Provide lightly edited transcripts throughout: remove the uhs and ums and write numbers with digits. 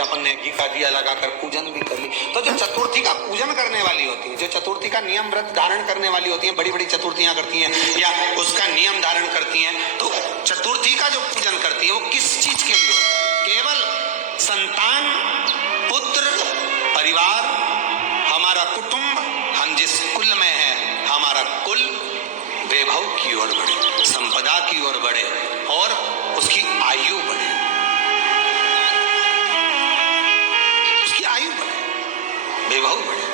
फिर अपन ने घी का दिया लगाकर पूजन भी कर ली। तो जो चतुर्थी का पूजन करने वाली होती है, जो चतुर्थी का नियम व्रत धारण करने वाली होती है, बड़ी बड़ी चतुर्थियां करती हैं या उसका नियम धारण करती हैं, तो चतुर्थी का जो पूजन करती है वो किस चीज के लिए? केवल संतान, पुत्र, परिवार, हमारा कुटुंब, हम जिस कुल में है हमारा कुल वैभव की ओर बढ़े, संपदा की ओर बढ़े और उसकी आयु बढ़े, उसकी आयु बढ़े, वैभव बढ़े।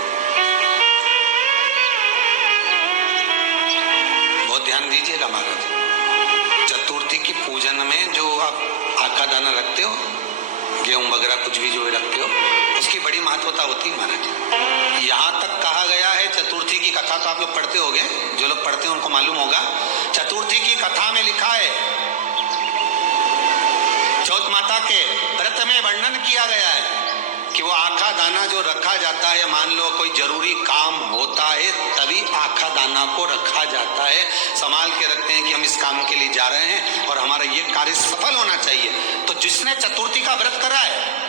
बहुत ध्यान दीजिएगा महाराज, चतुर्थी की पूजन में जो आप आखा दाना रखते हो, गेहूं वगैरह कुछ भी जो रखते हो, उसकी बड़ी महत्वता होती है महाराज। यहाँ तक कहा गया है, चतुर्थी की कथा तो आप लोग पढ़ते होंगे, जो लोग पढ़ते हैं उनको मालूम होगा। चतुर्थी की कथा में लिखा है, चौथ माता के व्रत में वर्णन किया गया है कि वो आखा दाना जो रखा जाता है, मान लो कोई जरूरी काम होता है तभी आखा दाना को रखा जाता है, संभाल के रखते हैं कि हम इस काम के लिए जा रहे हैं और हमारा ये कार्य सफल होना चाहिए। तो जिसने चतुर्थी का व्रत करा है,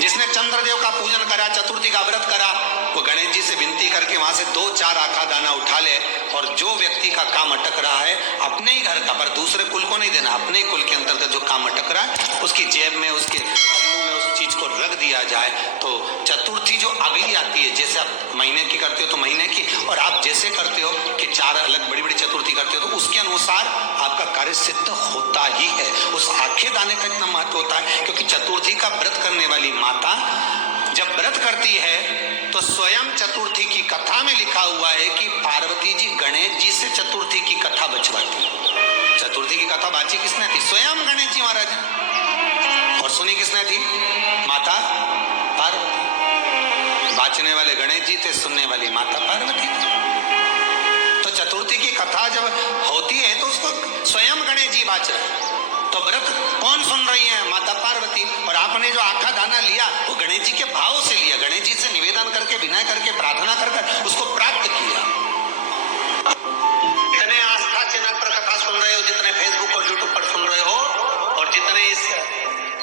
जिसने चंद्रदेव का पूजन करा, चतुर्थी का व्रत करा, वो गणेश जी से विनती करके वहां से 2-4 आखा दाना उठा ले और जो व्यक्ति का काम अटक रहा है अपने ही घर का, पर दूसरे कुल को नहीं देना, अपने ही कुल के अंतर्गत जो काम अटक रहा है उसकी जेब में, उसके पन्नू में उस चीज को रख दिया जाए। तो चतुर्थी जो अगली आती है, जैसे आप महीने की करते हो तो महीने की, और आप जैसे करते हो कि 4 अलग बड़ी बड़ी चतुर्थी करते हो तो उसके अनुसार आपका कार्य सिद्ध होता ही है। उस आखे दाने का इतना महत्व होता है क्योंकि चतुर्थी का व्रत करने वाली माता जब व्रत करती है तो स्वयं चतुर्थी की कथा में लिखा हुआ है कि पार्वती जी गणेश जी से चतुर्थी की कथा बचवाती। चतुर्थी की कथा बाची किसने थी? स्वयं गणेश जी महाराज। और सुनी किसने थी? माता पार्वती। बाचने वाले गणेश जी थे, सुनने वाली माता पार्वती। तो चतुर्थी की कथा जब होती है तो उसको स्वयं गणेश जी बाच रहे, तो व्रत कौन सुन रही है? माता पार्वती। और आपने जो आखा दाना लिया वो गणेश जी के भाव से लिया, गणेश जी से निवेदन करके, विनय करके, प्रार्थना कर उसको प्राप्त किया। जितने आस्था चैनल पर कथा सुन रहे हो, जितने फेसबुक और यूट्यूब पर सुन रहे हो, और जितने इस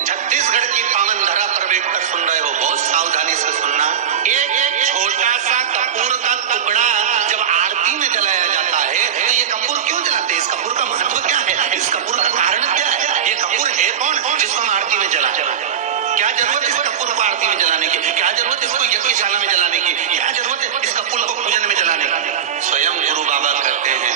छत्तीसगढ़ की पावन धरा पर बैठकर सुन रहे हो, बहुत सावधानी से सुनना। एक छोटा सा कपूर का टुकड़ा जब आरती में जलाया जाता है तो ये कपूर क्यों जलाते हैं? इस कपूर का महत्व क्या है? इस कपूर का कारण क्या है? ये कपूर है कौन जिसको हम आरती में जला? क्या जरूरत है इस कपूर को आरती में जलाने की? क्या जरूरत है इसको यज्ञशाला में जलाने की? क्या जरूरत है इस कपूर को पूजन में जलाने की? स्वयं गुरु बाबा कहते हैं,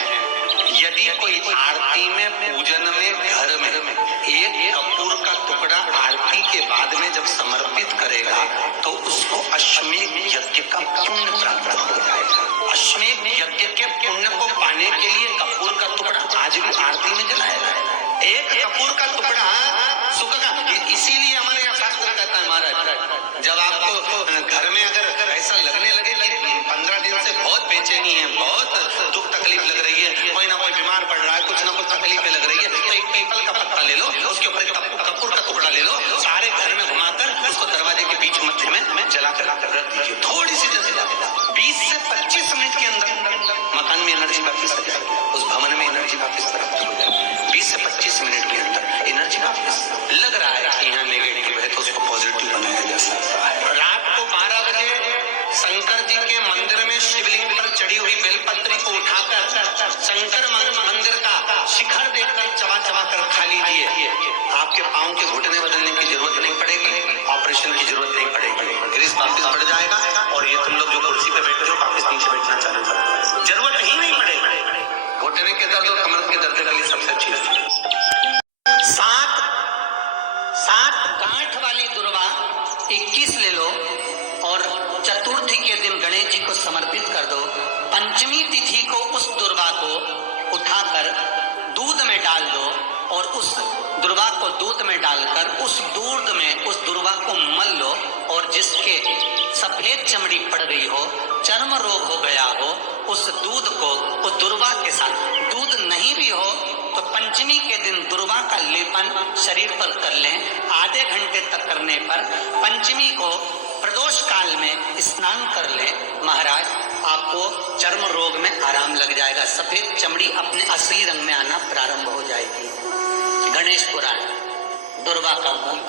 यदि कोई आरती में, पूजन में, घर में एक कपूर का टुकड़ा आरती के बाद में जब समर्पित करेगा तो उसको अश्वमेध यज्ञ का पुण्य प्राप्त हो जाएगा। अश्वमेध यज्ञ के पुण्य को पाने के लिए कपूर का टुकड़ा आज भी आरती में जलाया जाए। एक कपूर का टुकड़ा सुख का, इसीलिए हमारे यहाँ शास्त्र कहता है महाराज, जब आपको घर में अगर ऐसा लगने लगे कि 15 दिन से बहुत बेचैनी है, बहुत दुख तकलीफ लग रही है, कोई ना कोई बीमार पड़ रहा है, कुछ ना कुछ तकलीफें लग रही है, तो एक पीपल का पत्ता ले लो, उसके ऊपर एक कपूर का टुकड़ा ले लो, सारे घर में घुमाकर उसको दरवाजे के बीच मध्य में जलाकर रख दीजिए। थोड़ी सी जगह 20 से 25 मिनट के अंदर मकान में एनर्जी वापस आ जाएगी, उस भवन में एनर्जी वापस प्राप्त हो जाएगी। 20 से 25 मिनट के अंदर एनर्जी वापस लग रहा है कि यहाँ नेगेटिव है तो उसको पॉजिटिव बनाया जा सकता है। रात को 12 बजे शंकर जी के मंदिर में शिवलिंग पर चढ़ी हुई बेलपत्री को उठाकर शंकर मंदिर का शिखर देखकर चबा चबा कर खा लीजिए। आपके पांव के घुटने बदलने की जरूरत नहीं पड़ेगी, ऑपरेशन की जरूरत नहीं पड़ेगी, ग्रीस वापस बढ़ जाएगा और ये तुम लोग जो कुर्सी पे बैठे हो वापस नीचे बैठना चालू कर दो, जरूरत ही नहीं पड़ेगी। घुटने के दर्द और कमर के दर्द के लिए सबसे अच्छी है 7 गांठ वाली दुर्वा 21 ले लो और चतुर्थी के दिन गणेश जी को समर्पित कर दो। पंचमी तिथि को उस दुर्वा को उठाकर दूध में डाल दो और उस दुर्वा को दूध में डालकर उस दूध में उस दुर्वा को मल लो, और जिसके सफेद चमड़ी पड़ गई हो, चर्म रोग हो गया हो, उस दूध को उस दुर्वा के साथ, दूध नहीं भी हो तो पंचमी के दिन दुर्वा का लेपन शरीर पर कर लें। आधे घंटे तक करने पर पंचमी को प्रदोष काल में स्नान कर लें। महाराज आपको चर्म रोग में आराम लग जाएगा, सफेद चमड़ी अपने असली रंग में आना प्रारंभ हो जाएगी। गणेश पुराण दुर्वा का मूल